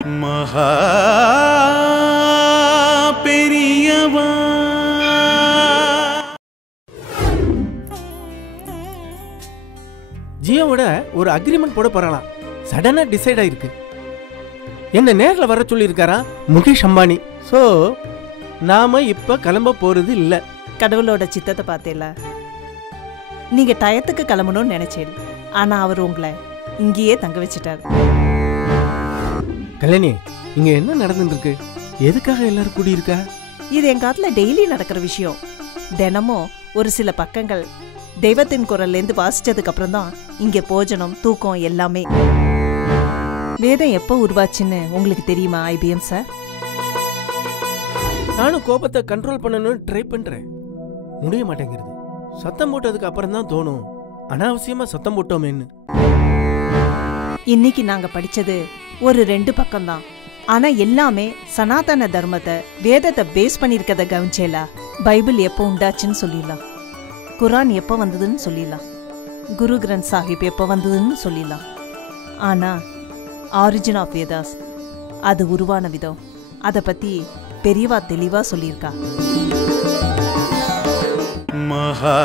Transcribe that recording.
மகா பெரியவா ஜியோவோட ஒரு அக்ரிமெண்ட் போட போறாளாம். சடனா டிசைட் ஆயிருக்கு. என்ன நேர்ல வர சொல்லியிருக்காரா முகேஷ் அம்பானி. சோ நாம இப்ப கிளம்ப போறது இல்ல. கடவுளோட சித்தத்தை பார்த்தேல. நீங்க டயத்துக்கு கிளம்பணும்னு நினைச்சேன். ஆனா அவர் உங்களை இங்கேயே தங்க வச்சுட்டாரு. கல்யாணி, இங்க என்ன நடந்துட்டு இருக்கு? எதுக்காக எல்லாரும் கூடி இருக்கா? இது என் காத்துல டெய்லி நடக்கிற விஷயம். தினமும் ஒரு சில பக்கங்கள் தெய்வத்தின் குரல்லேருந்து வாசிச்சதுக்கு அப்புறம் தான் இங்க போஜனம் தூக்கம் எல்லாமே. வேதம் எப்போ உருவாச்சுன்னு உங்களுக்கு தெரியுமா ஐபிஎம் சார்? நானும் கோபத்தை கண்ட்ரோல் பண்ணணும்னு ட்ரை பண்றேன். முடிய மாட்டேங்கிறது. சத்தம் போட்டதுக்கு அப்புறம் தான் தோணும் அனாவசியமா சத்தம் போட்டோமேன்னு. இன்னைக்கு நாங்க படிச்சது ஒரு 2 பக்கம்தான். ஆனா எல்லாமே சனாதன தர்மத்தை வேதத்தை பேஸ் பண்ணிருக்கத கவனிச்சேலா. பைபிள் எப்போ உண்டாச்சுன்னு சொல்லிடலாம், குரான் எப்போ வந்ததுன்னு சொல்லிடலாம், குரு கிரந்த் சாஹிப் எப்போ வந்ததுன்னு சொல்லிடலாம். ஆனா ஆரிஜின் ஆஃப் வேதாஸ், அது உருவான விதம், அதை பத்தி பெரியவா தெளிவா சொல்லியிருக்கா. மகா